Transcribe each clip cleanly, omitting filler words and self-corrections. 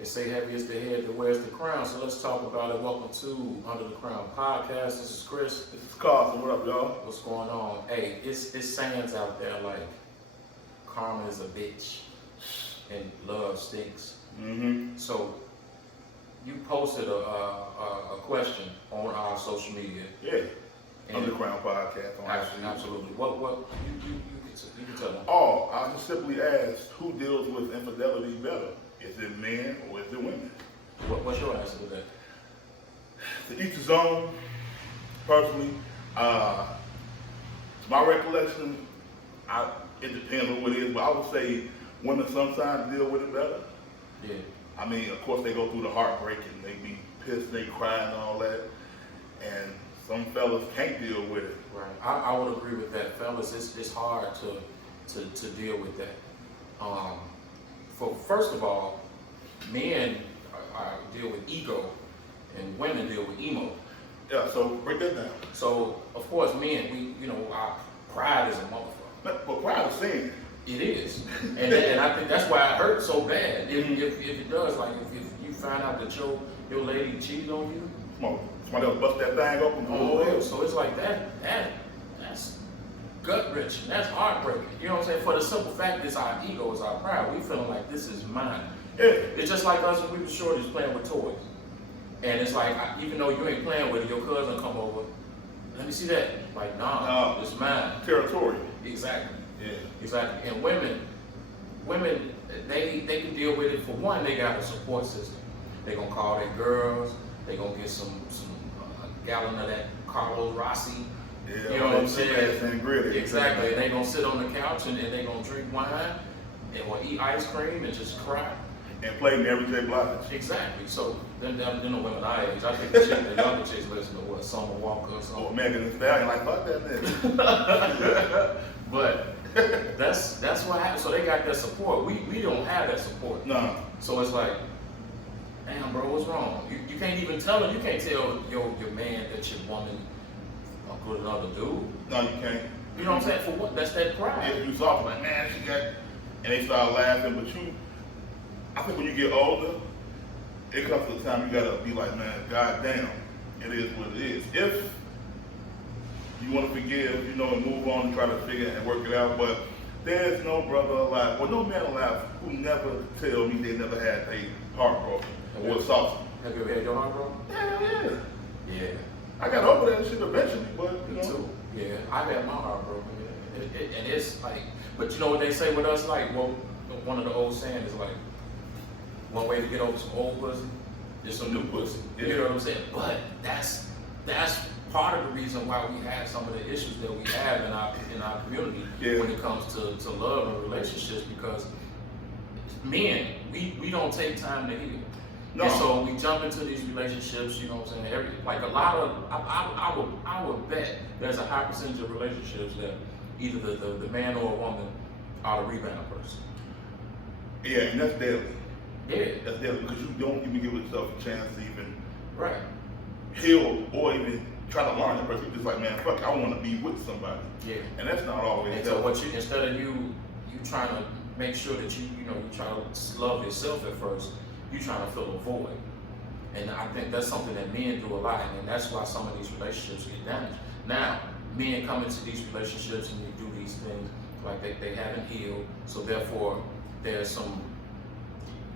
They say heavy is the head that wears the crown, so let's talk about it. Welcome to Under the Crown Podcast. This is Chris. This is Carson. What up, y'all? What's going on? Hey, it's sayings out there like karma is a bitch and love stinks. Mm-hmm. So you posted a question on our social media. Yeah. Under the Crown Podcast. Absolutely. What you can tell them. Oh, I just simply asked, who deals with infidelity better? Is it men or is it women? What's your answer to that? To each his own. Personally, my recollection, it depends on what it is, but I would say women sometimes deal with it better. Yeah. I mean, of course, they go through the heartbreak and they be pissed, they cry and all that. And some fellas can't deal with it. Right. I would agree with that, fellas. It's hard to deal with that. First of all, men deal with ego, and women deal with emo. Yeah. So break that down. So of course, men, our pride is a motherfucker. But pride is sin. It is, and I think that's why it hurts so bad. If it does, like if you find out that your lady cheated on you, somebody else bust that thing open. Oh, so it's like that's gut wrenching. That's heartbreaking. You know what I'm saying? For the simple fact is our ego is our pride. We feeling like this is mine. Yeah. It's just like us when we were shorties playing with toys. And it's like, even though you ain't playing with it, your cousin come over. Let me see that. Like, nah, it's mine. Territory. Exactly. Yeah. Exactly. And women, they can deal with it. For one, they got a support system. They gonna call their girls. They gonna get some gallon of that Carlos Rossi. Yeah, you know what I'm saying? Exactly. And they gonna sit on the couch and they gonna drink wine and will eat ice cream and just cry. And play everyday blockage. Exactly. So then the women our age, I think the younger chicks listen to what Summer Walker or something. Or Megan Thee Stallion, like fuck that nigga. But that's what happens. So they got that support. We don't have that support. No. So it's like, damn, bro, what's wrong? You can't even tell her. You can't tell your man that your woman with another dude. No, you can't. You know what I'm saying? For what? That's that pride. If you talk like, man, she got, and they start laughing, but I think when you get older, it comes to the time you gotta be like, man, goddamn, it is what it is. If you want to forgive, and move on and try to figure it and work it out, but there's no brother alive, or no man alive who never tell me they never had a heart broken or something. Have you ever had your heart broken? Hell yeah. Yeah. I got over that shit eventually, but Me too. Yeah, I've had my heart broken. And it's like, but you know what they say with us? Like, well, one of the old saying is like, one way to get over some old pussy is some new pussy. Yeah. You know what I'm saying? But that's part of the reason why we have some of the issues that we have in our community when it comes to love and relationships, because men, we don't take time to heal. No. And so we jump into these relationships, you know what I'm saying? Like a lot of, I would bet there's a high percentage of relationships that either the man or a woman are the rebound person. Yeah, and that's deadly. Yeah. That's deadly because you don't even give yourself a chance to even Right. heal or even try to learn the person. You're just like, man, fuck, I want to be with somebody. Yeah. And that's not always And so instead of you trying to make sure that you try to love yourself at first, you trying to fill a void. And I think that's something that men do a lot, and that's why some of these relationships get damaged. Now, men come into these relationships and they do these things like they haven't healed, so therefore there's some,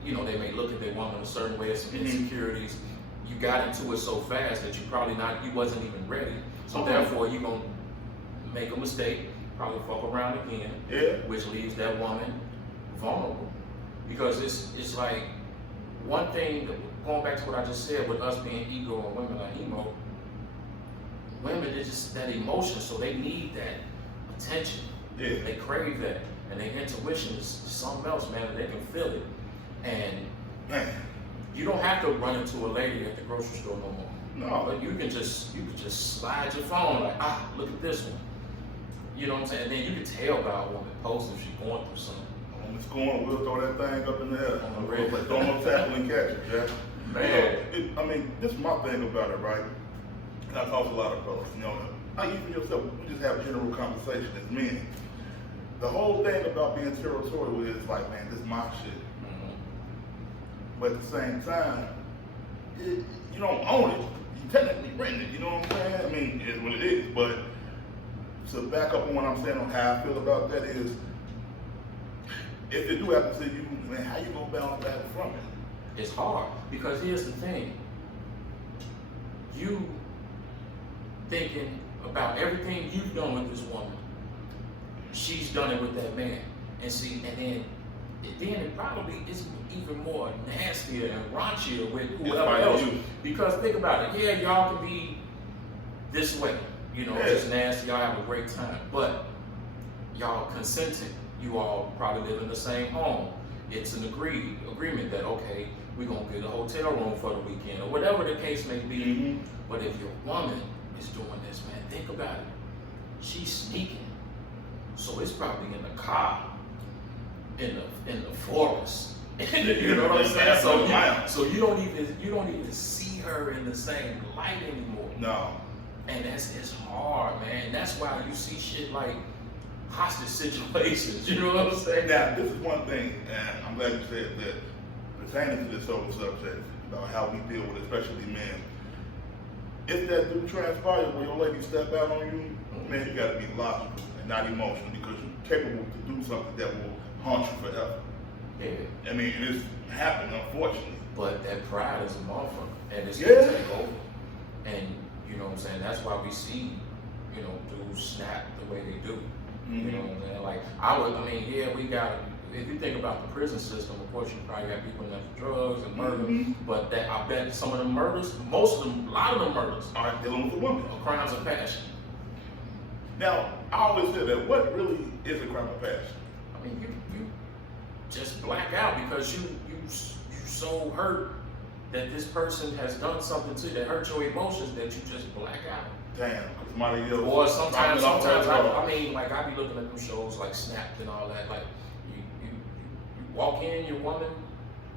they may look at their woman a certain way, some insecurities. You got into it so fast that you wasn't even ready. So therefore you're gonna make a mistake, probably fuck around again, which leaves that woman vulnerable. Because it's like, one thing, going back to what I just said, with us being ego and women are emo, women, it's just that emotion, so they need that attention. Yeah. They crave that, and their intuition is something else, man, and they can feel it. And Man. you don't have to run into a lady at the grocery store no more. No. But you can just slide your phone like, look at this one. You know what I'm saying? And then you can tell by a woman post if she's going through something. When it's going, we'll throw that thing up in the air. On the red. Like, don't no tackle and catch it, Jack. Man. This is my thing about it, right? And I talk to a lot of brothers, even yourself, we just have general conversation as men. The whole thing about being territorial is like, man, this is my shit. but at the same time, you don't own it. You technically rent it. You know what I'm saying? I mean, it's what it is. But to back up on what I'm saying on how I feel about that is, if it do happen to you, man, how you gonna bounce back from it? It's hard because here's the thing. You thinking about everything you've done with this woman. She's done it with that man. And see, and then it probably is even more nastier and raunchier with whoever else. Because think about it, yeah, y'all can be this way, you know, just nasty, y'all have a great time, but y'all consenting, you all probably live in the same home. It's an agreement that, okay, we're gonna get a hotel room for the weekend, or whatever the case may be. Mm-hmm. But if your woman is doing this, man, think about it. She's sneaking. So it's probably in the car, in the forest. You know what I'm saying? So you don't even see her in the same light anymore. No. And it's hard, man. That's why you see shit like hostage situations. You know what I'm saying? Now, this is one thing, and I'm glad you said that, pertaining to this whole subject, about how we deal with, especially men. If that do transpire where your lady step out on you, man, you gotta be logical and not emotional, because you're capable to do something that will haunt you forever. Yeah. I mean, it's happened, unfortunately. But that pride is a motherfucker, and it's Yeah. gonna take over. And you know what I'm saying? That's why we see, you know, dudes snap the way they do. Mm-hmm. You know what I'm saying? Like yeah, we got. If you think about the prison system, of course, you probably got people in there for drugs and murder. Mm-hmm. But that I bet some of them murders, a lot of them murders Are dealing with a woman. are crimes of passion. Now, I always say that what really is a crime of passion? I mean, you just black out because you so hurt that this person has done something to you that hurt your emotions that you just black out. Damn, somebody else. Or sometimes I mean, like I be looking at them shows like Snapped and all that. Like you walk in, your woman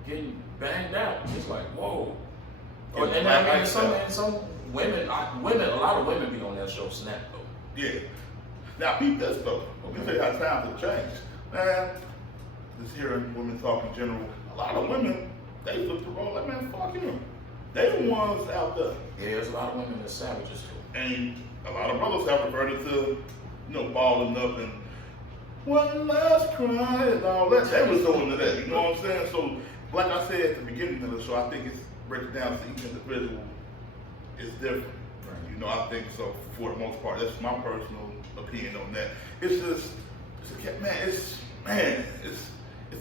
getting banged out. It's like whoa. And I mean, some women, a lot of women be on that show Snapped though. Yeah. Now, peep this though. Let me tell you how times have changed. Man, just hearing women talk in general, a lot of women, they look to roll like, man, fuck him. They the ones out there. Yeah, there's a lot of women that savages too. And a lot of brothers have reverted to, you know, balling up and one last cry and all that. They was doing to that, you know what I'm saying? So, like I said at the beginning of the show, I think it's breaking down to each individual is different. Right. You know, I think so for the most part. That's my personal opinion on that. It's just, it's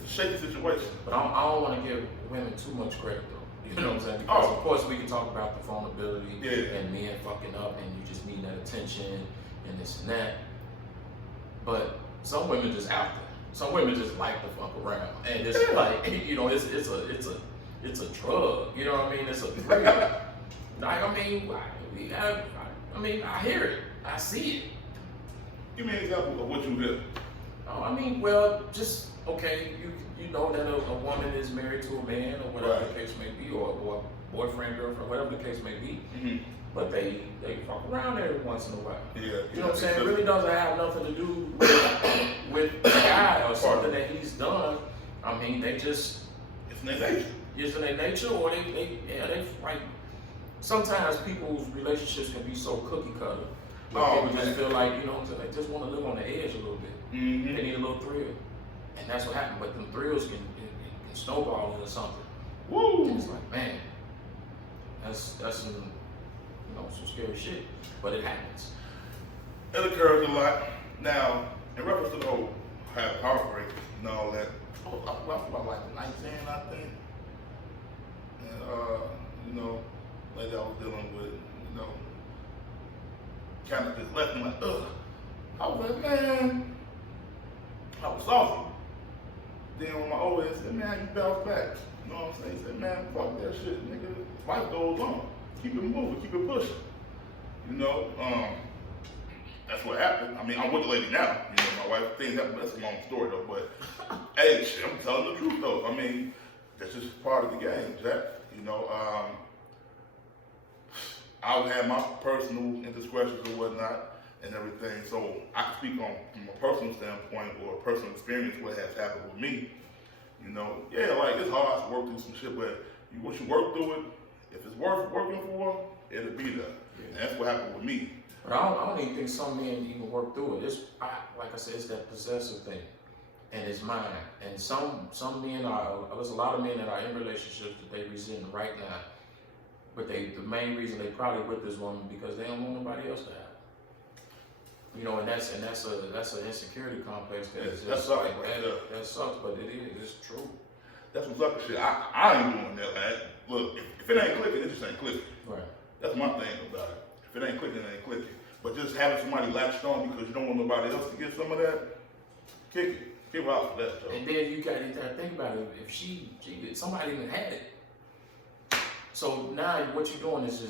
a shaky situation. But I don't want to give women too much credit though. You know what I'm saying? Because of course we can talk about the vulnerability and men fucking up and you just need that attention and this and that. But some women just out there. Some women just like to fuck around. And it's like, you know, it's a drug. You know what I mean? It's a thrill. Like, I mean, I hear it. I see it. Give me an example of what you did. Oh, I mean, well, just okay. You know that a woman is married to a man, or whatever the case may be, or boyfriend, girlfriend, whatever the case may be. Mm-hmm. But they fuck around every once in a while. Yeah. You know what I'm saying? It really doesn't have nothing to do with the guy or something that he's done. I mean, they just it's in their nature. It's in their nature, or they like. Sometimes people's relationships can be so cookie cutter. People just feel like, you know, they just want to live on the edge a little bit. Mm-hmm. They need a little thrill, and that's what happened. But them thrills can snowball into something. Woo! And it's like, man, that's some, you know, some scary shit. But it happens. It occurs a lot. Now, in reference to the whole heartbreak and all that, I was about like 19, I think, and you know, lady I was dealing with, you know, kind of just left me like, ugh. I was like, man, I was salty. Then when my old ass said, man, you bounce back. You know what I'm saying? He said, man, fuck that shit, nigga. Life goes on. Keep it moving, keep it pushing. You know, that's what happened. I mean, I'm with the lady now. You know, my wife, things happen. That's a long story though, but hey, shit, I'm telling the truth though. I mean, that's just part of the game, Jack. You know, I would have my personal indiscretions or whatnot and everything. So I can speak on from a personal standpoint or a personal experience what has happened with me. You know, yeah, like it's hard to work through some shit, but once you work through it, if it's worth working for, it'll be there. Yeah. And that's what happened with me. But I don't even think some men even work through it. Like I said, it's that possessive thing, and it's mine. And some men there's a lot of men that are in relationships that they resent right now, but the main reason they probably with this woman because they don't want nobody else to have. You know, and that's an insecurity complex That sucks, right there. That sucks, but it's true. That's some sucker shit. I ain't doing that. Like, look, if it ain't clicking, it just ain't clicking. Right. That's my thing about it. If it ain't clicking, it ain't clicking. But just having somebody latched on because you don't want nobody else to get some of that, kick it. Give her out for that, Joe. And then you got to think about it. If she did, somebody even had it. So now what you're doing is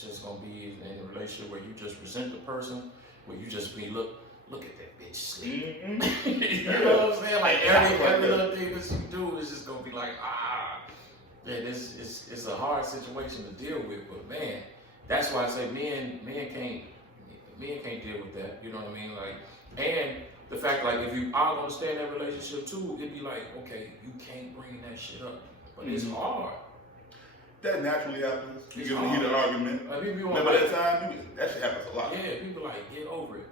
just gonna be in a relationship where you just resent the person, where you just be look at that bitch sleep. Mm-hmm. You know what I'm saying? Like every little thing that you do is just gonna be like, yeah, this is it's a hard situation to deal with. But man, that's why I say men can't deal with that. You know what I mean? Like, and the fact like if you are gonna stay in that relationship too, it'd be like, okay, you can't bring that shit up, but it's hard. That naturally happens. You It's get in a hard. heated argument. Like, people But by like, that time, that shit happens a lot. yeah, people like get over it.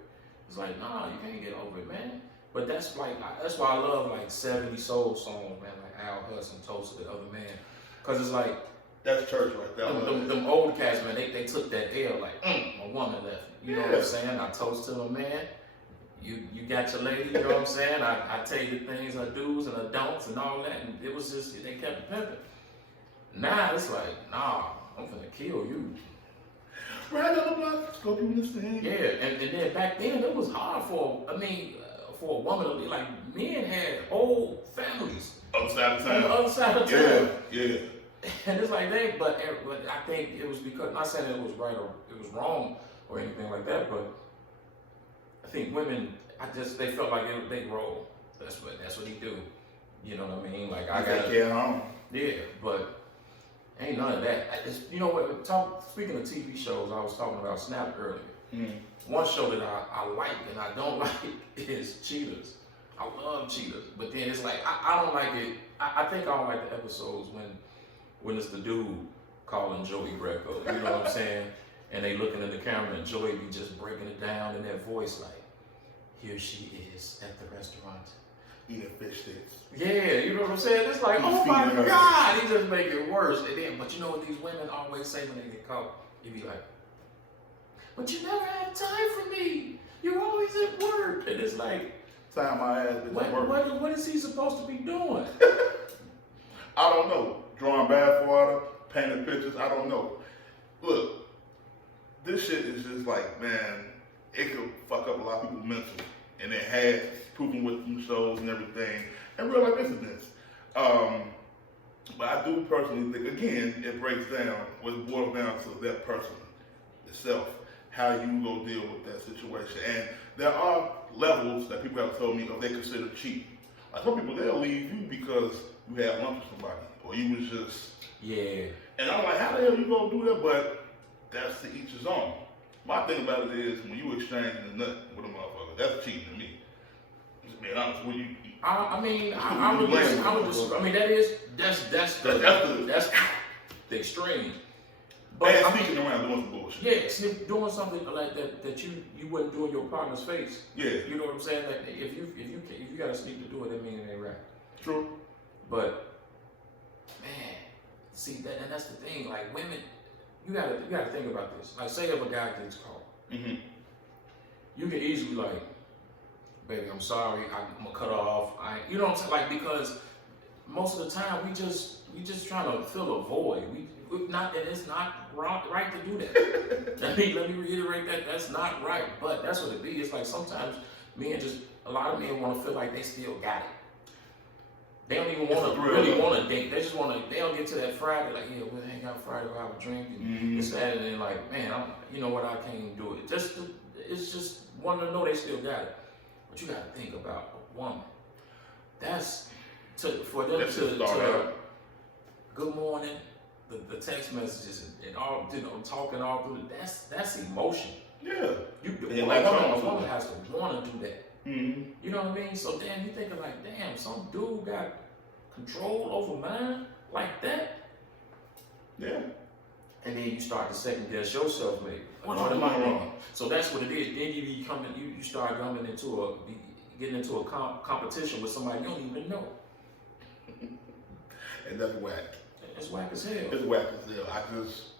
It's like, nah, you can't get over it, man. But that's why I love like 70 soul songs, man, like Al Hudson, Toast to the Other Man, cause it's like That's church right there. them old cats, man, they took that L like, a woman left. You know what I'm saying? I toast to a man. You got your lady, you know what I'm saying? I tell you the things I do's and I don'ts and all that, and it was just they kept it pimping. Now it's like, nah, I'm finna kill you. Right on the block, Scorpion in the thing. Yeah, and then back then it was hard for a woman to be like, men had whole families Other side of on town. the other side of town. Yeah. And it's like but I think it was because, not saying it was right or it was wrong or anything like that, but I think women, they felt like it was a big role. That's what he do. You know what I mean? Like I got care home. Yeah, but ain't none of that. You know what? Speaking of TV shows, I was talking about Snap earlier. Mm-hmm. One show that I like and I don't like is Cheaters. I love Cheaters, but then it's like I don't like it. I think I don't like the episodes when it's the dude calling Joey Greco. You know what I'm saying? And they looking in the camera and Joey be just breaking it down in that voice like, here she is at the restaurant. Eating fish sticks. Yeah, you know what I'm saying? It's like, oh my God, he just make it worse. And then, but you know what these women always say when they get caught? You be like, but you never have time for me. You're always at work. And it's like, Time my ass bitch. what is he supposed to be doing? I don't know. Drawing bath water, painting pictures, I don't know. Look, this shit is just like, man, it could fuck up a lot of people's mental. And it has proven with some shows and everything, and real life incidents. But I do personally think, again, it breaks down, what boils down to that person itself, how you go deal with that situation. And there are levels that people have told me of they consider cheating. Like some people, they'll leave you because you had lunch with somebody, or you was just... Yeah. And I'm like, how the hell you gonna do that? But that's to each his own. My thing about it is, when you exchanging a nut with a motherfucker, that's cheating to me. Just being honest with you. I mean, that's the extreme. But Bad I mean, sneaking around doing some bullshit. yeah, doing something like that you wouldn't do in your partner's face. Yeah. You know what I'm saying? Like if you gotta sneak to do it, that means it ain't right. True. But man, see that, and that's the thing. Like women, you gotta think about this. Like say if a guy gets caught, you can easily like, baby, I'm sorry, I'm gonna cut off. You know what I'm saying? Like because most of the time we just trying to fill a void. And it's not right to do that. let me reiterate that that's not right. But that's what it be. It's like sometimes a lot of men want to feel like they still got it. They don't even really want to date. They just want to. They'll get to that Friday like, yeah, we'll hang out Friday, we'll have a drink, and this, that, and then like, man, you know what? I can't even do it. It's just wanting to know they still got it. But you got to think about a woman. That's for them to good morning. The text messages and all, you know, talking all through that's emotion. Yeah. A woman has to want to do that. Mm-hmm. You know what I mean? So then you thinking like, damn, some dude got control over mine like that? Yeah. And then you start to second guess yourself, maybe. What am I wrong? So that's what it is. Then you start getting into a competition with somebody you don't even know. And that's whack. It's whack as hell. It's whack as hell.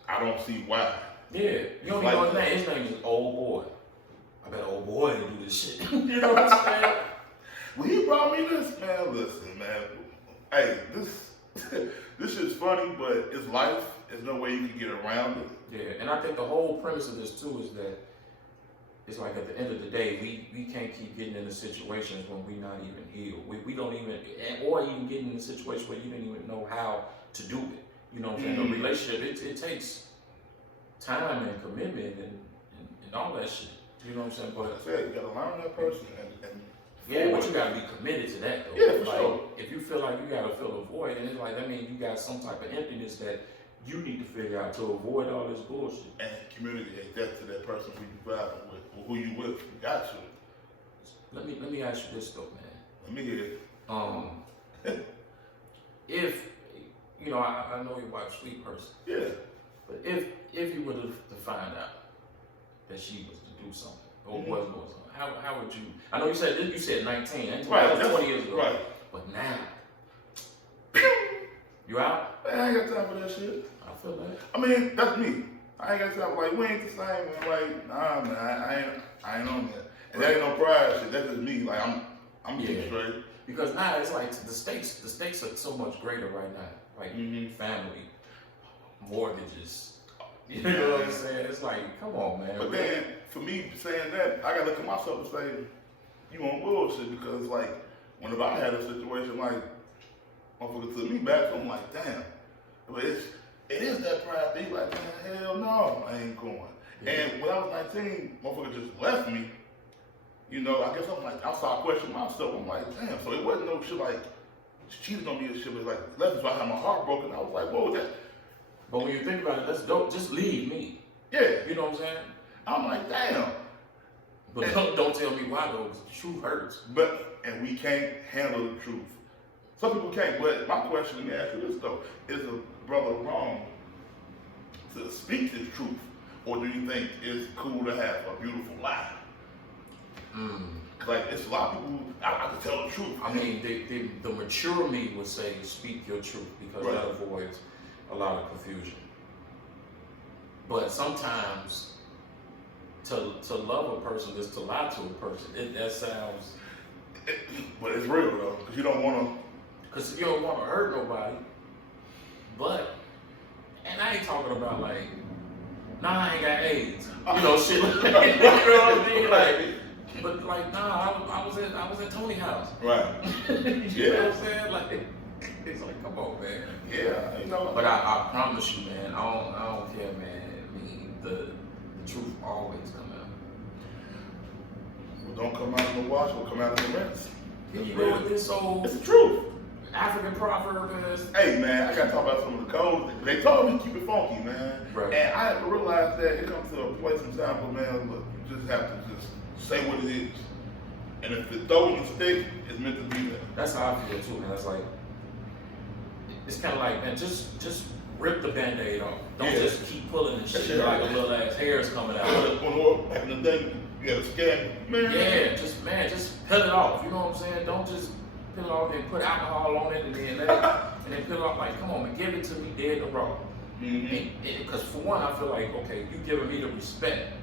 I don't see why. Yeah, you don't even know his name. His name is Old Boy. I bet Old Boy didn't do this shit. You know what I'm saying? When he brought me this, man, listen, man. Hey, this is funny, but it's life. There's no way you can get around it. Yeah, and I think the whole premise of this too is that it's like at the end of the day, we can't keep getting into situations when we're not even healed. We don't even, or even getting in a situation where you didn't even know how to do it. You know what I'm saying? A relationship, it takes time and commitment and all that shit. You know what I'm saying? But I said, you gotta learn that person and yeah, but you gotta be committed to that though. Yeah, for like, sure. If you feel like you gotta fill a void, and it's like that means you got some type of emptiness that you need to figure out to avoid all this bullshit. And communicate that to that person who you vibing with or who you with. You got to. Let me ask you this though, man. Let me hear it. If you know, I know you're about a sweet person. Yeah. But if you were to find out that she was to do something or was doing something, how would you? I know you said 19, Right, that's 20 years ago. Right. But now, you out? Man, I ain't got time for that shit. I feel that. I mean, that's me. I ain't got time. Like, we ain't the same. Man. Like, nah, man, I ain't on that. And that ain't no pride shit. That's just me. Like, I'm getting straight. Because now it's like the stakes are so much greater right now. Like family, mortgages. You know what I'm saying? It's like, come on, man. But then, for me saying that, I gotta look at myself and say, you on bullshit, because like, whenever I had a situation like, motherfucker took me back, so I'm like, damn. But it is that pride thing, like, man, hell no, I ain't going. Yeah. And when I was 19, motherfucker just left me. You know, I guess I'm like, I started questioning myself. I'm like, damn, so it wasn't no shit like, cheating on me and shit, but like, left me, so I had my heart broken. I was like, what was that? But when you think about it, that's dope. Just leave me. Yeah. You know what I'm saying? I'm like, damn. But don't tell me why though, 'cause the truth hurts. And we can't handle the truth. Some people can't, but my question, let me ask you this though, is a brother wrong to speak his truth? Or do you think it's cool to have a beautiful lie? Like, it's a lot of people, I can tell the truth. I mean, the mature me would say speak your truth, because that avoids a lot of confusion. But sometimes to love a person is to lie to a person. That sounds... But it's real though, because you don't want to... Because you don't want to hurt nobody. But, and I ain't talking about like, nah, I ain't got AIDS. You know, shit like that. You know what I mean? Like, but like, nah, I was at Tony's house. Right. You know what I'm saying? Like, it's like, come on, man. Yeah, you know. But I promise you, man, I don't care, man. I mean, the truth always come out. Well, don't come out in the wash, will come out in the rinse. Here you go with this old... It's the truth. African proverb is... Hey, man, I got to talk about some of the codes. They told me to keep it funky, man. Right. And I have to realize that it comes to a place in time where, man, look, you just have to just say what it is. And if the dough and stick, it's meant to be there. That's how I feel too, man. It's like, it's kind of like, man, just rip the Band-Aid off. Don't just keep pulling and shit like a little ass hair's coming out. Back in the day, you had a scab, man. Yeah, just peel it off. You know what I'm saying? Don't just peel it off and put alcohol on it and then let it, and then peel it off. Like, come on, man, give it to me dead or raw. Because for one, I feel like, okay, you giving me the respect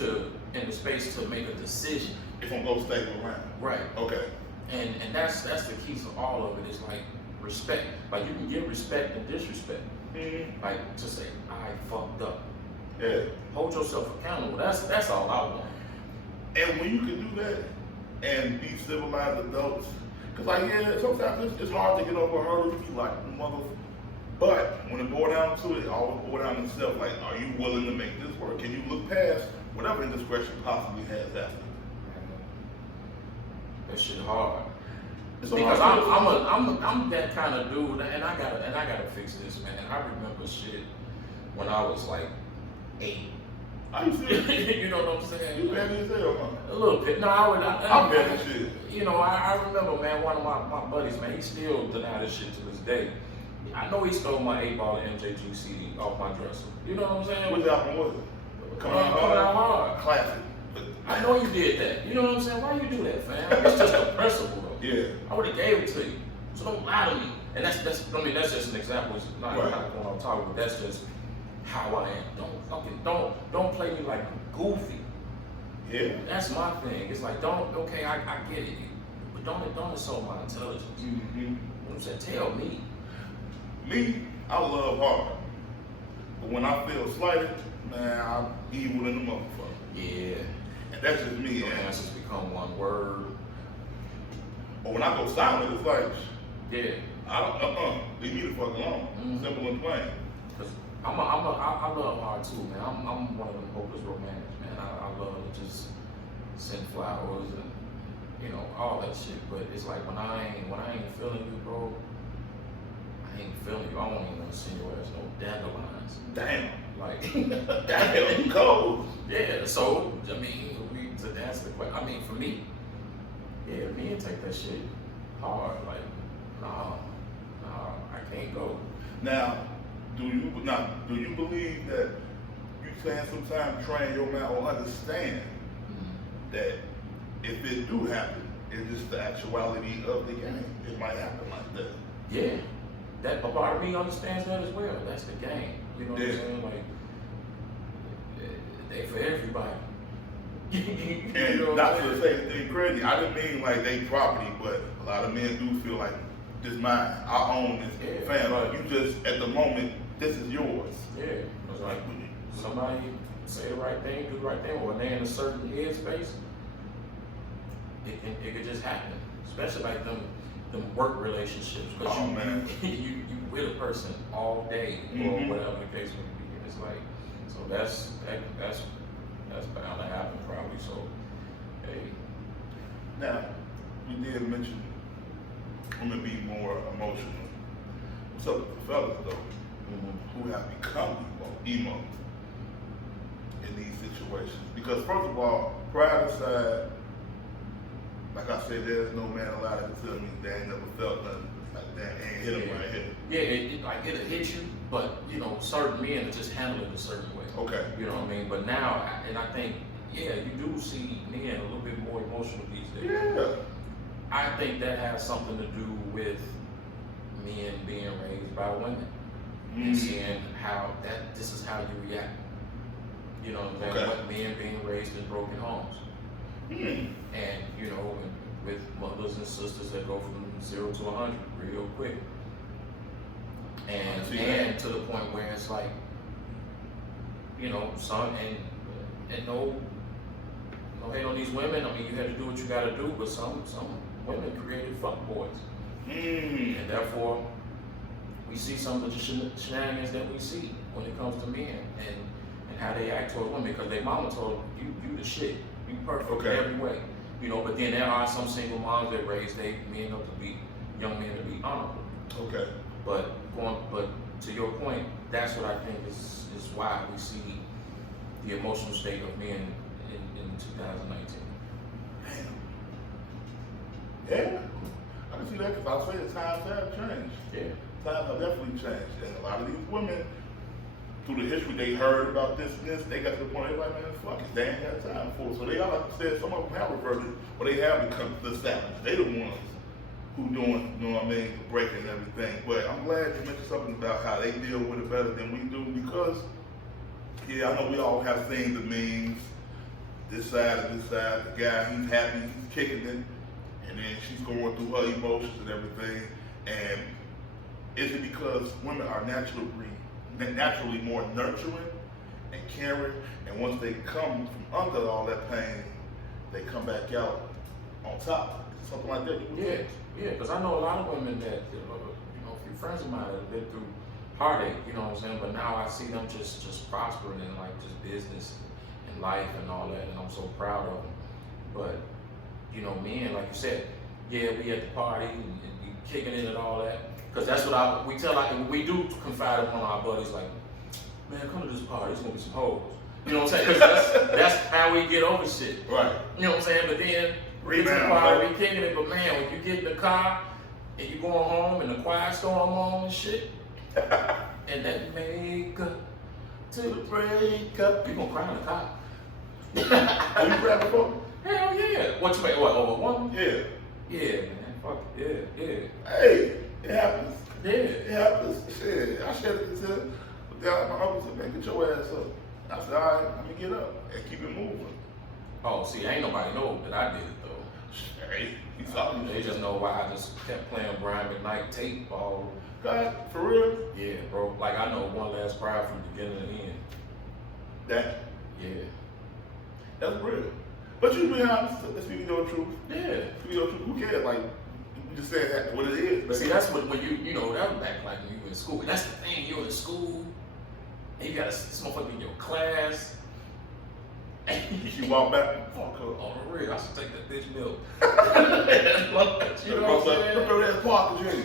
in the space to make a decision. If I'm gonna stay around. Right. Okay. And that's the key to all of it, is like respect. Like, you can give respect and disrespect. Like, to say, I fucked up. Yeah. Hold yourself accountable. That's all I want. And when you can do that and be civilized adults, because like, yeah, sometimes it's hard to get over a hurdle. You be like, mother. But when it boils down to it, it always boils down to itself. Like, are you willing to make this work? Can you look past whatever indiscretion possibly has after? That shit hard. It's Because hard. I'm that kind of dude, and I gotta fix this, man. I remember shit when I was like 8, Are you serious? You know what I'm saying? You petty as hell, huh? A little bit. No, I'm petty as shit. You know, I remember, man, one of my buddies, man, he still deny this shit to this day. I know he stole my 8-ball MJGC off my dresser. You know what I'm saying? Which album was it? Come on hard. Classic. I know you did that. You know what I'm saying? Why you do that, fam? It's just a principle, though. Yeah. I would have gave it to you. So don't lie to me. And that's I mean, that's just an example. It's not Right. what I'm talking about. That's just how I am. Don't play me like goofy. Yeah. That's my thing. It's like, okay, I get it. But don't insult my intelligence. Mm-hmm. You know what I'm saying? Tell me. Me, I love hard. But when I feel slighted, man, I'm evil in the motherfucker. Yeah. And that's just me. Your answers become one word. But when I go silent, it's like, Yeah. I don't, leave me the fuck alone. Mhm. Simple and plain. Cause I love hard too, man. I'm one of them hopeless romantics, man. I love to just send flowers and, you know, all that shit. But it's like when I ain't feeling you, bro, I ain't feeling you. I don't even want to send your ass no dandelions. Damn. Like, Damn, you cold. yeah. So I mean, to answer the question, I mean, for me, yeah, me and take that shit hard. Like, nah, I can't go. Now, do you believe that you can sometimes train your man or understand that if it do happen, it's just the actuality of the game. It might happen like that. Yeah, that a part of me understands that as well. That's the game. You know what I'm saying? Like, they for everybody. And know not to say anything crazy, I didn't mean like they property, but a lot of men do feel like this mine, I own this family. Right. You just at the moment, this is yours. Yeah, it's like somebody say the right thing, do the right thing, or when they're in a certain headspace, it could just happen. Especially like them work relationships, because Oh, man. you with a person all day or Mhm. whatever the case may be. It's like, so that's bound to happen probably. So hey, Now, we did mention women be more emotional. What's up with the fellas though, who have become emo in these situations? Because first of all, pride aside, like I said, there's no man alive that can tell me they ain't never felt nothing. Like that ain't hit him right here. yeah, it'll hit you, but you know, certain men will just handle it a certain way. Okay. You know what I mean? But now, and I think, yeah, you do see men a little bit more emotional these days. Yeah. I think that has something to do with men being raised by women and seeing how this is how you react. You know what I'm saying? Okay. What men being raised in broken homes. And, you know, with mothers and sisters that go from 0 to 100 real quick. And to the point where it's like, you know, some, and no hate on these women. I mean, you have to do what you got to do, but some women created fuckboys. And therefore, we see some of the shenanigans that we see when it comes to men and how they act towards women, because their mama told them, you the shit, you perfect in every way. You know, but then there are some single moms that raise their men up to be, young men to be honorable. Okay. But to your point, that's what I think is why we see the emotional state of men in 2019. Damn. Yeah. I can see that because I say the times have changed. Yeah. Times have definitely changed. And a lot of these women, through the history, they heard about this and this, they got to the point, they're like, man, fuck it, they ain't got time for it. So they all, like you said, some of them have reverted, but they have become established. They the ones who doing, you know what I mean, breaking everything. But I'm glad you mentioned something about how they deal with it better than we do, because, yeah, I know we all have seen the memes, this side and this side, the guy, he's happy, he's kicking it, and then she's going through her emotions and everything. And is it because women are naturally more nurturing and caring, and once they come from under all that pain, they come back out on top? Something like that, you would think? Yeah, because I know a lot of women that, you know, a few friends of mine that have been through heartache, you know what I'm saying? But now I see them just prospering in like just business and life and all that, and I'm so proud of them. But, you know, men, like you said, yeah, we at the party and you kicking it and all that. Because that's what we do confide in one of our buddies, like, man, come to this party, there's gonna be some hoes. You know what I'm saying? Because that's how we get over shit. Right. You know what I'm saying? But then, get to the Rebound, car, right? we kicking it. But man, when you get in the car and you going home and the quiet storm on and shit, and that make up to the break up, you gonna cry in the car. Have you cried before? Hell yeah. What you mean? What, over a woman? Yeah. Yeah, man. Fuck it. Yeah. Hey, it happens. Yeah. It happens. Shit, I said it to the guy, my uncle said, man, get your ass up. I said, all right, let me get up and keep it moving. Oh, see, ain't nobody know that I did it though. Hey, he saw me. They just know why I just kept playing Brian McKnight tape all. God, for real? Yeah, bro. Like I know one last cry from beginning to end. That, Yeah. that's real. But you be honest, let's speak the truth. Yeah. Speak the truth. Who cares? Like, you just said that what it is. But see, that's when you know, that was back like when you were in school. And that's the thing, you're in school, and you got this motherfucker in your class. And You walk back, fuck her. on the real, I should take that bitch milk. You know what I'm saying? Throw that park, Virginia.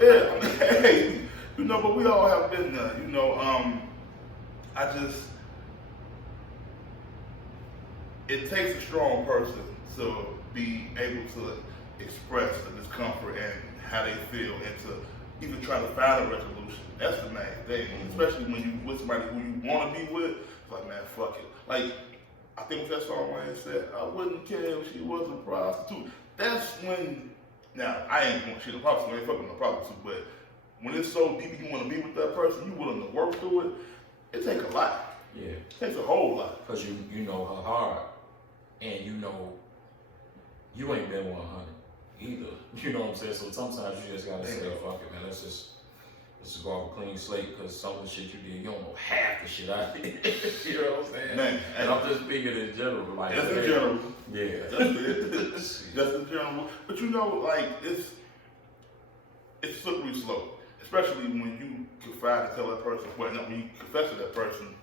Yeah, I mean, hey, you know, but we all have been there. You know, it takes a strong person to be able to express the discomfort and how they feel and to even try to find a resolution. That's the main thing, especially when you with somebody who you want to be with. It's like, man, fuck it. Like, I think with that song Wayne said, I wouldn't care if she was a prostitute. That's when, now, I ain't going shit a prostitute, I ain't fucking a prostitute, but when it's so deep you want to be with that person, you willing to work through it, it takes a lot. Yeah. It takes a whole lot. Because you know her hard, and you know you ain't been 100 either. You know what I'm saying? So sometimes you just gotta say, fuck it, man, let's just go off a clean slate, because some of the shit you did, you don't know half the shit I did. You know what I'm saying? Man, and I'm just speaking in general. Like, that's in general. Yeah. That's it. That's in general. But you know, like, it's slippery slope. Especially when you confide and tell that person, when you confess to that person,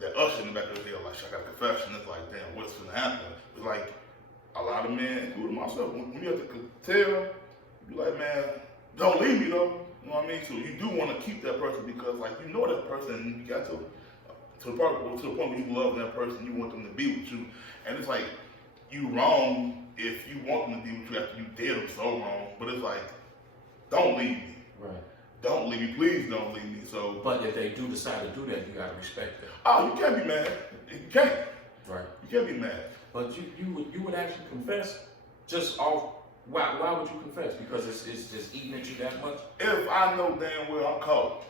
that usher in the back of the head, like, I got a confession. It's like, damn, what's gonna happen? It's like, a lot of men, including myself, when you have to tell, you like, man, don't leave me though. You know what I mean? So you do want to keep that person because, like, you know that person, and you got to the point where you love that person, you want them to be with you, and it's like you wrong if you want them to be with you after you did them so wrong. But it's like, don't leave me. Right. Don't leave me. Please don't leave me. So. But if they do decide to do that, you gotta respect them. Oh, you can't be mad. You can't. Right. You can't be mad. But you would actually confess just off. Why would you confess? Because it's just eating at you that much? If I know damn well I'm caught,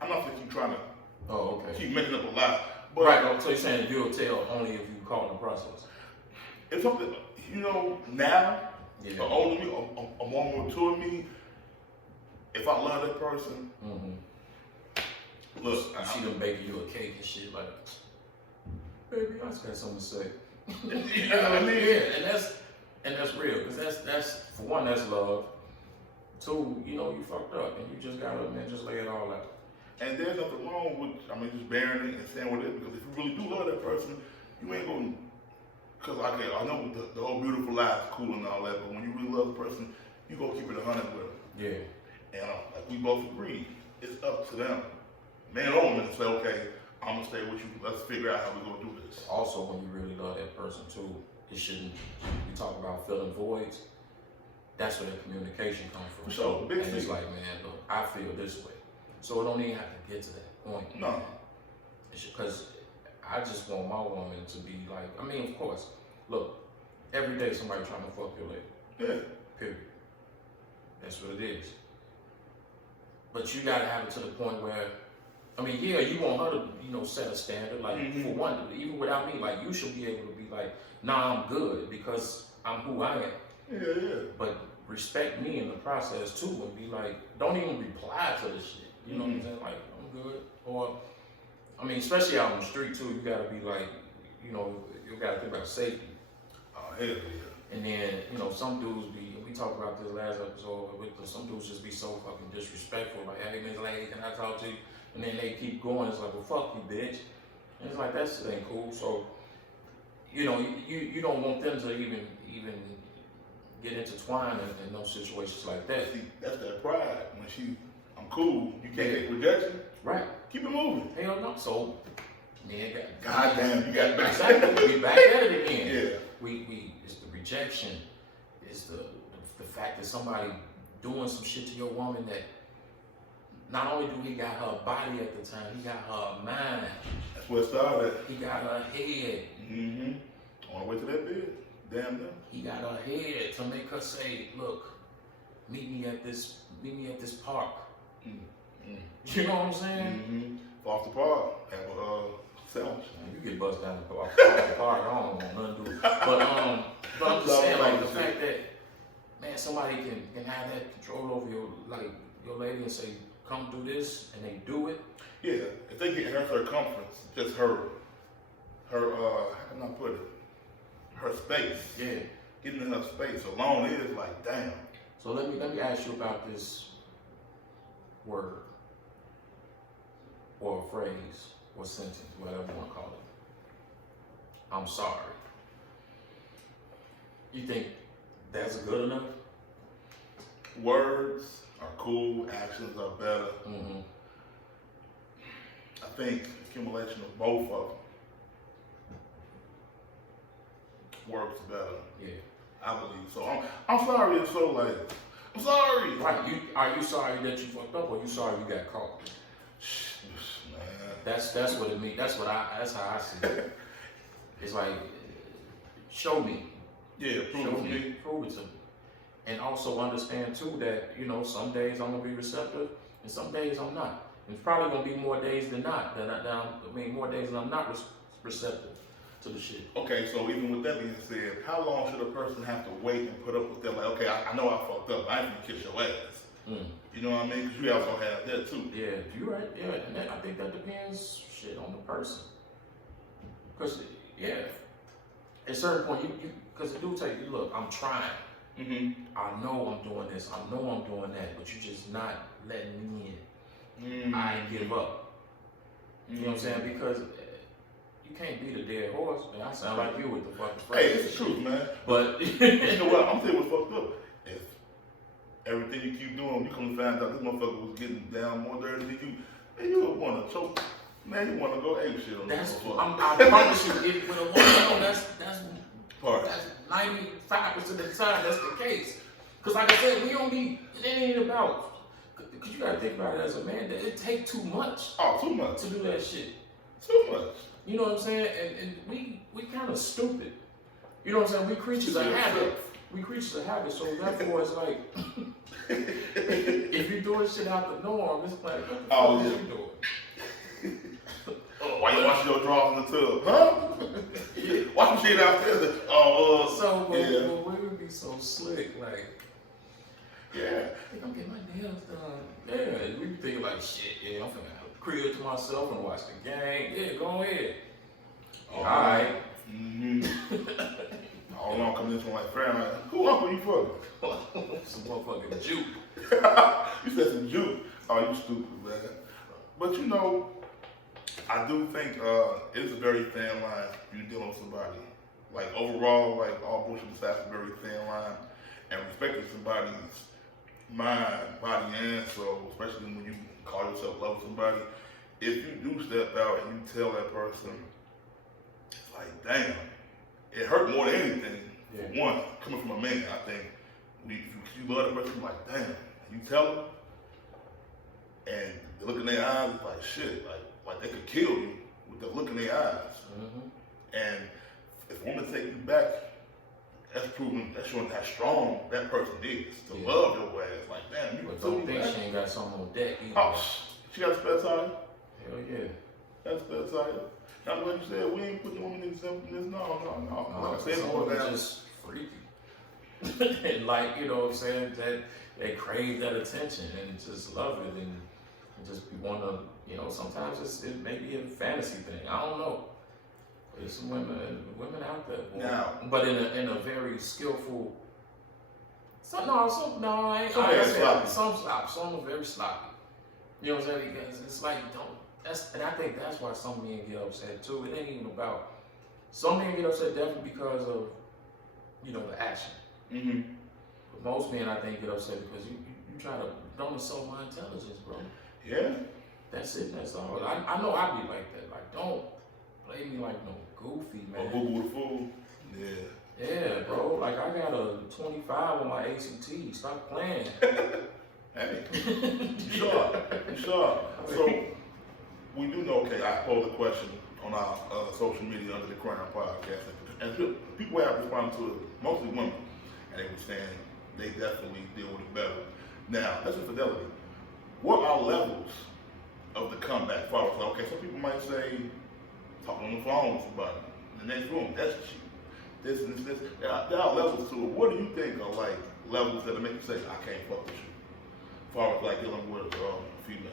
I'm not gonna keep trying to keep making up a lie. But right, so you're saying you'll tell only if you caught in the process. It's something, you know, now, yeah. Older me, a more mature me, if I love that person, look, you see them baking you a cake and shit, like, baby, I just got something to say. You know what I mean? Yeah, and that's real, because that's for one, that's love. Two, you know, you fucked up, and you just gotta, man, just lay it all out. And there's nothing wrong with, just bearing it and saying what it is, because if you really do love that person, you ain't gonna, because I know the whole beautiful life is cool and all that, but when you really love the person, you gonna keep it 100 with them. Yeah. And like we both agree, it's up to them, man or woman, to say, okay, I'm gonna stay with you, let's figure out how we're gonna do this. Also, when you really love that person too, it shouldn't, you talk about filling voids, that's where the communication comes from. So, big and it's like, man, look, I feel this way. So it don't even have to get to that point. No. Because I just want my woman to be like, I mean, of course, look, every day somebody trying to fuck your leg. Yeah. Period. That's what it is. But you gotta have it to the point where, I mean, yeah, you want her to, you know, set a standard. Like, for one, even without me, like, you should be able to be like, nah, I'm good because I'm who I am. Yeah. But respect me in the process too, and be like, don't even reply to this shit. You know what I'm saying? Like, I'm good. Or, I mean, especially out on the street too, you gotta be like, you know, you gotta think about safety. Oh, hell yeah. And then, you know, some dudes be, we talked about this last episode, some dudes just be so fucking disrespectful. Like, hey, Miss Lady, can I talk to you? And then they keep going. It's like, well, fuck you, bitch. And it's like, that shit ain't cool. So, you know, you don't want them to even get intertwined in those situations like that. See, that's that pride. When I'm cool, you can't take rejection. Right. Keep it moving. Hell no. So Man, goddamn, you got back. Exactly. We back at it again. Yeah. We it's the rejection, it's the fact that somebody doing some shit to your woman that not only do he got her body at the time, he got her mind. That's where it started. He got her head. Mm-hmm. On the way to that bed. Damn them. He got her head to make her say, look, meet me at this park. Mm-hmm. You know what I'm saying? Mm-hmm. Off the park. Have a sandwich. Man, you get buzzed down the park. I don't want nothing to do. But I'm just saying, like the fact that, man, somebody can have that control over your lady and say, come do this, and they do it. Yeah, if they get her circumference, just her, how can I put it? Her space. Yeah. Getting in her space alone is like, damn. So let me ask you about this word, or phrase, or sentence, whatever you want to call it. I'm sorry. You think that's good enough? Words are cool, actions are better. Mm-hmm. I think accumulation of both of them works better. Yeah. I believe so. I'm sorry. It's so like, I'm sorry. Right. Are you sorry that you fucked up, or you sorry you got caught? Man. That's what it means. That's how I see it. It's like, show me. Yeah, prove it to me. Prove it to me. And also understand too that, you know, some days I'm gonna be receptive and some days I'm not. It's probably gonna be more days than not. More days than I'm not receptive to the shit. Okay, so even with that being said, how long should a person have to wait and put up with that? Like, okay, I know I fucked up. I ain't gonna kiss your ass. You know what I mean? Because you also have that too. Yeah, you're right. Yeah, and I think that depends shit on the person. Because yeah, at a certain point, because it do take you. Look, I'm trying. Mm-hmm. I know I'm doing this. I know I'm doing that, but you just not letting me in. Mm-hmm. I give up. You know what I'm saying? Because you can't beat a dead horse. Man, I sound like you with the fucking phrase. Hey, it's the truth, man. But you know what? I'm telling you what's fucked up. If everything you keep doing, you come to find out this motherfucker was getting down more dirty than you, man, you would want to choke. Man, you want to go ape shit on this motherfucker. I promise you, with a woman, that's part. That's 95% of the time, that's the case. Because like I said, it ain't about, because you gotta think about it as a man, that it take too much. Oh, too much. To do that shit. Too much. You know what I'm saying? And we kind of stupid. You know what I'm saying? We creatures of habit. We creatures of habit, so therefore it's like, if you're doing shit out the norm, it's like, what the fuck are you doing? Why you washing your drawers in the tub? Huh? Wash some shit out there. But we would be so slick, like, yeah. I think I'm getting my nails done. Yeah, and we be thinking like, shit, yeah, I'm finna have a crib to myself and watch the game. Yeah, go ahead. Alright. Mm-hmm. All along coming into my friend, like, who uncle you fucking? Some motherfucking Jew. You said some Jew. Oh, you stupid, man. But you know, I do think it is a very thin line when you're dealing with somebody. Like overall, like all bullshit aside, it's a very thin line. And respecting somebody's mind, body, and soul, especially when you call yourself loving somebody, if you do step out and you tell that person, it's like, damn, it hurt more than anything. Yeah. For one, coming from a man, I think, if you love that person, you're like, damn, you tell them, and the look in their eyes, it's like, shit, like they could kill you with the look in their eyes. Mm-hmm. And if a woman take you back, that's showing how strong that person is to love your ass. Like, damn, you don't think she ain't got something on deck either. Oh, she got a spare tire? Hell yeah. That's a spare tire. Now, like you said, we ain't putting the woman in this. No. Like I said, it's just freaky. And like, you know what I'm saying, that they crave that attention and just love it and just wanna, you know, sometimes it may be a fantasy thing. I don't know. There's some women out there. Now, but in a very skillful. Some are very sloppy. You know what I'm saying? Because it's like and I think that's why some men get upset too. It ain't even about. Some men get upset definitely because of, you know, the action. Mm-hmm. But most men, I think, get upset because you try to don't insult my intelligence, bro. Yeah. That's it. That's all. I know I be like that. Like, don't play me like no goofy, man. Oh, Boo Boo the Fool? Yeah. Yeah, bro. Like I got a 25 on my ACT. Stop playing. Hey, you sharp. So, we do know, okay, I posed a question on our social media under the Crown Podcast, and people have responded to it, mostly women, and they were saying they definitely deal with it better. Now, that's infidelity. What are levels of the comeback? Okay, some people might say, talking on the phone with somebody in the next room, that's cheap. This and this. There are levels to it. What do you think are like levels that make you say, I can't fuck with you? As far as like dealing with a female.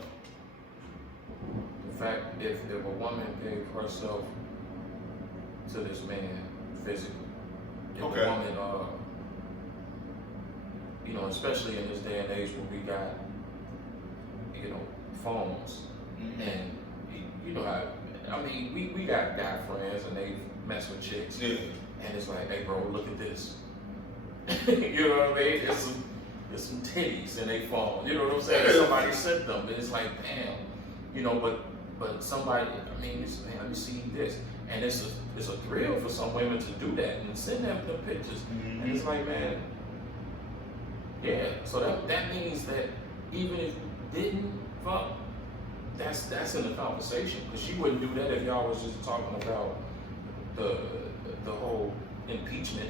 In fact, if a woman gave herself to this man physically, if Okay. a woman, you know, especially in this day and age where we got, you know, phones, and you know how, I mean, we got guy friends and they mess with chicks, Yeah. and it's like, hey bro, look at this. You know what I mean? There's some titties in their phone. You know what I'm saying? Somebody sent them, and it's like, damn. You know, but somebody, I mean, man, let me see this, and it's a thrill for some women to do that and send them the pictures, and it's like, man, yeah. So that means that even if you didn't fuck, that's in the conversation, because she wouldn't do that if y'all was just talking about the whole impeachment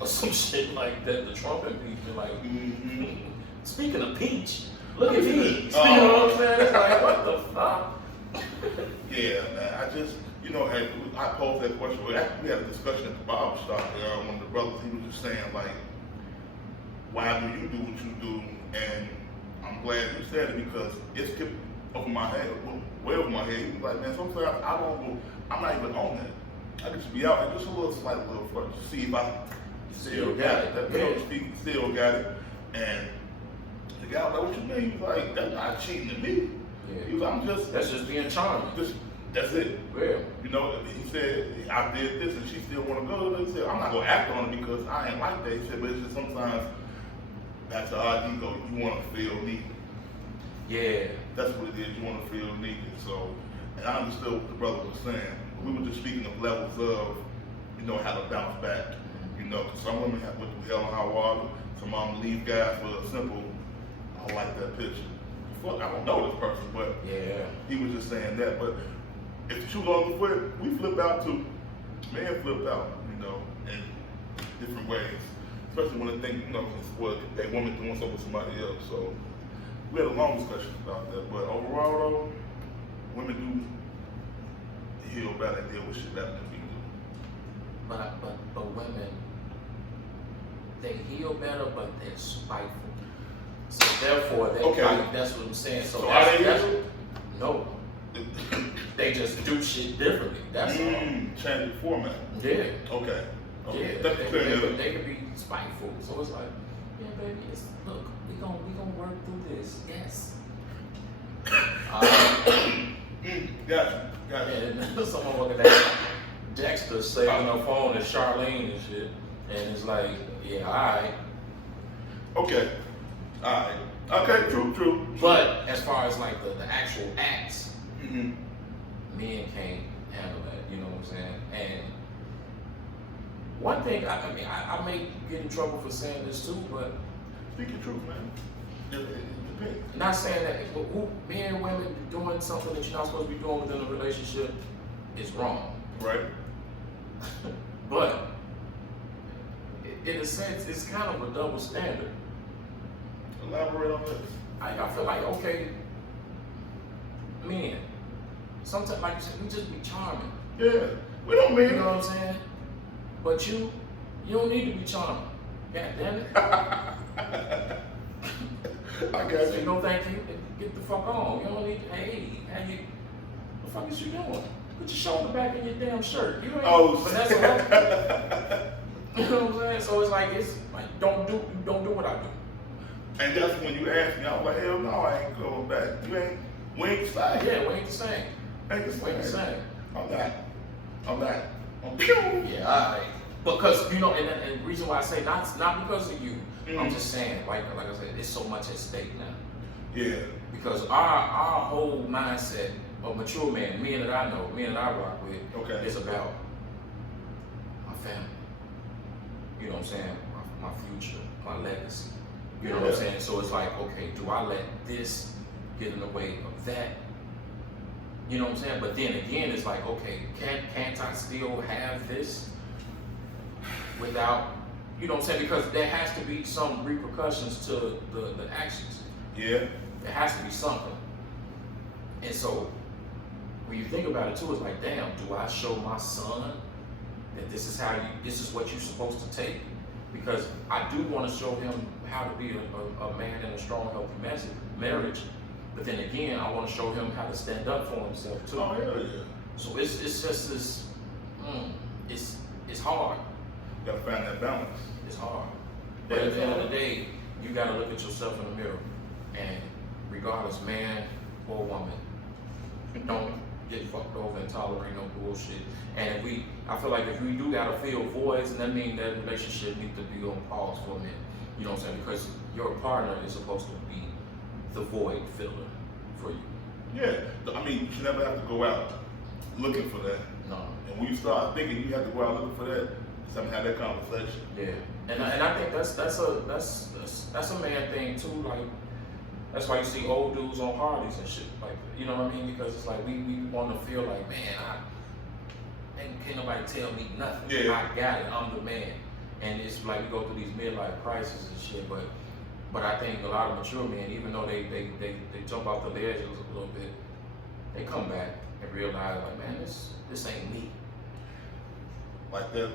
or some shit like that, the Trump impeachment. Like, speaking of peach, look at these. You know what I'm saying? It's like, what the fuck? Yeah, man. I just, you know, I posed that question. We had a discussion at the barber shop. One of the brothers, he was just saying, like, why do you do what you do? And I'm glad you said it, because it skipped over my head, way over my head. He was like, man, sometimes I'm not even on that. I could just be out there just a little further to see if I still got it. That still got it. And the guy was like, what you mean? He was like, that's not cheating to me. Yeah. He was like, that's just being charming. That's it. Yeah. You know, he said, I did this and she still want to go. He said, I'm not going to act on it because I ain't like that. He said, but it's just sometimes that's our ego. You want to feel needed. Yeah. That's what it is. You want to feel needed. So, and I understood what the brother was saying. We were just speaking of levels of, you know, how to bounce back. You know, because some women have went through hell and high water. Some of them leave guys for a simple, I like that picture. Fuck, I don't know this person, but yeah, he was just saying that. But if the shoe on the foot, we flip out too. Men flip out, you know, in different ways. Especially when they think, you know, what that woman doing something with somebody else. So we had a long discussion about that. But overall, though, women do heal better and deal with shit better than we do. But women, they heal better, but they're spiteful. So therefore, that's what I'm saying. So that's no. They just do shit differently. That's all. Change the format. Yeah. Okay. Yeah. They could be spiteful. So it's like, yeah, baby, look, we gonna work through this. Yes. Gotcha. And someone looking at Dexter saving her phone and Charlene and shit, and it's like, yeah, alright. Okay. Alright. Okay, true. But as far as like the actual acts, Mm-hmm. men can't handle that, you know what I'm saying? And one thing, I may get in trouble for saying this too, but Speak your truth, man. It depends. not saying that, but men and women doing something that you're not supposed to be doing within a relationship is wrong. Right. But in a sense, it's kind of a double standard. Elaborate on this. I feel like, okay, men, sometimes, like you said, we just be charming. Yeah. We don't mean You know it. what I'm saying? But you don't need to be charming. God damn it. I got So, you. no thank you. Get the fuck on. You don't need, hey, the fuck is you doing? Put your shoulder back in your damn shirt. You ain't, but that's all. You know what I'm saying? So it's like, don't do what I do. And that's when you asked me, I was like, hell no, I ain't going back. We ain't the same. Yeah, we ain't the same. Ain't the We ain't the same. same. I'm not. Pew! Yeah, all right. Because, you know, and the reason why I say not because of you, Mm-hmm. I'm just saying, like I said, there's so much at stake now. Yeah. Because our whole mindset a mature man, men that I know, men that I rock with, Okay. it's about my family. You know what I'm saying? My future, my legacy. You know what I'm saying? So it's like, okay, do I let this get in the way of that? You know what I'm saying? But then again, it's like, okay, can't I still have this without, you know what I'm saying? Because there has to be some repercussions to the actions. Yeah. There has to be something. And so when you think about it too, it's like, damn, do I show my son that this is what you're supposed to take? Because I do want to show him how to be a man in a strong, healthy marriage. But then again, I want to show him how to stand up for himself too. Oh, yeah. So it's just this, it's hard. You gotta find that balance. It's hard. But at the end of the day, you gotta look at yourself in the mirror. And regardless, man or woman, don't get fucked over and tolerate no bullshit. And I feel like if we do gotta fill voids, and that means that relationship needs to be on pause for a minute. You know what I'm saying? Because your partner is supposed to be the void filler for you. Yeah, I mean, you never have to go out looking for that. No. And when you start thinking you have to go out looking for that, something have that conversation. Yeah, and I think that's a man thing too. Like that's why you see old dudes on Harleys and shit. Like, you know what I mean? Because it's like we want to feel like, man, can't nobody tell me nothing. Yeah. I got it. I'm the man. And it's like we go through these midlife crises and shit. But I think a lot of mature men, even though they jump off the ledge a little bit, they come back and realize, like, man, this ain't me. Like that,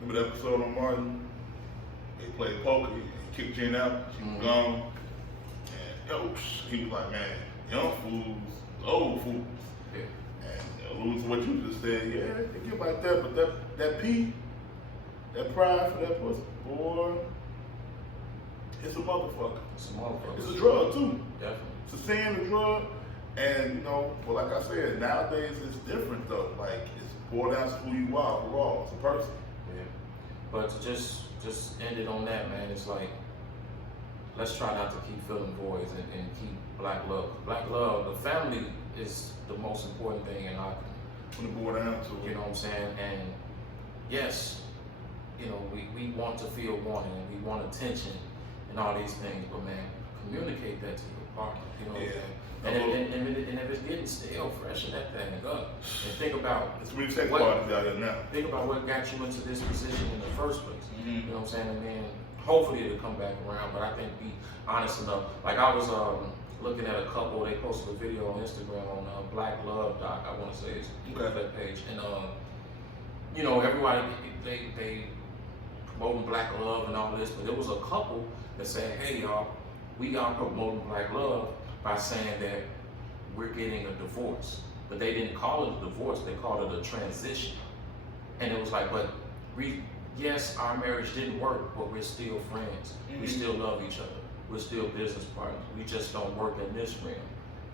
remember that episode on Martin? They played poker, he kicked Jen out, she was gone. And he was like, man, young fools, old fools. Yeah. And alluding to what you just said, yeah, they get like that, but that P, that pride for that pussy, boy, it's a motherfucker. It's a motherfucker. It's a drug too. Definitely. It's a sin, a drug, and you know, but like I said, nowadays it's different though. Like it's boiled down to who you are overall as a person. Yeah. But to just end it on that, man, it's like, let's try not to keep filling voids and keep black love. Black love, the family is the most important thing in our community. When it boiled down to it. You know what I'm saying? And yes, you know, we want to feel wanted and we want attention and all these things, but man, communicate that to your partner. You know what I'm saying? And if it's getting stale, freshen that thing up. And think about it's really sex parties out here now. Think about what got you into this position in the first place. Mm-hmm. You know what I'm saying? And then hopefully it'll come back around. But I think be honest enough. Like I was looking at a couple. They posted a video on Instagram on Black Love Doc. I want to say it's that page. And you know, everybody they promoting black love and all this, but there was a couple that said, hey y'all, we are promoting black love by saying that we're getting a divorce. But they didn't call it a divorce, they called it a transition. And it was like, but yes, our marriage didn't work, but we're still friends. We still love each other. We're still business partners. We just don't work in this realm.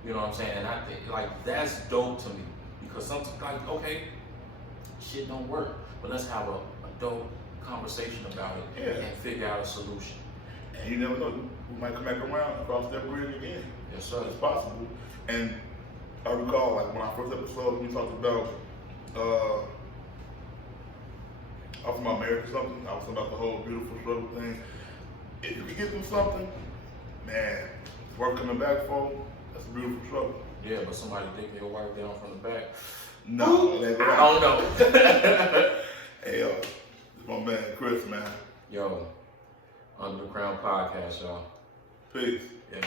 You know what I'm saying? And I think like that's dope to me. Because sometimes like, okay, shit don't work, but let's have a dope conversation about it and figure out a solution. And you never know, we might come back around and cross that bridge again. Yes, sir. It's possible. And I recall, like, when our first episode, we talked about, I was talking about marriage or something. I was talking about the whole beautiful struggle thing. If you can get through something, man, it's worth coming back for. That's a beautiful struggle. Yeah, but somebody dick their wife down from the back. No, I don't know. Hey, it's my man, Chris, man. Yo, Under the Crown Podcast, y'all. Peace. Yeah.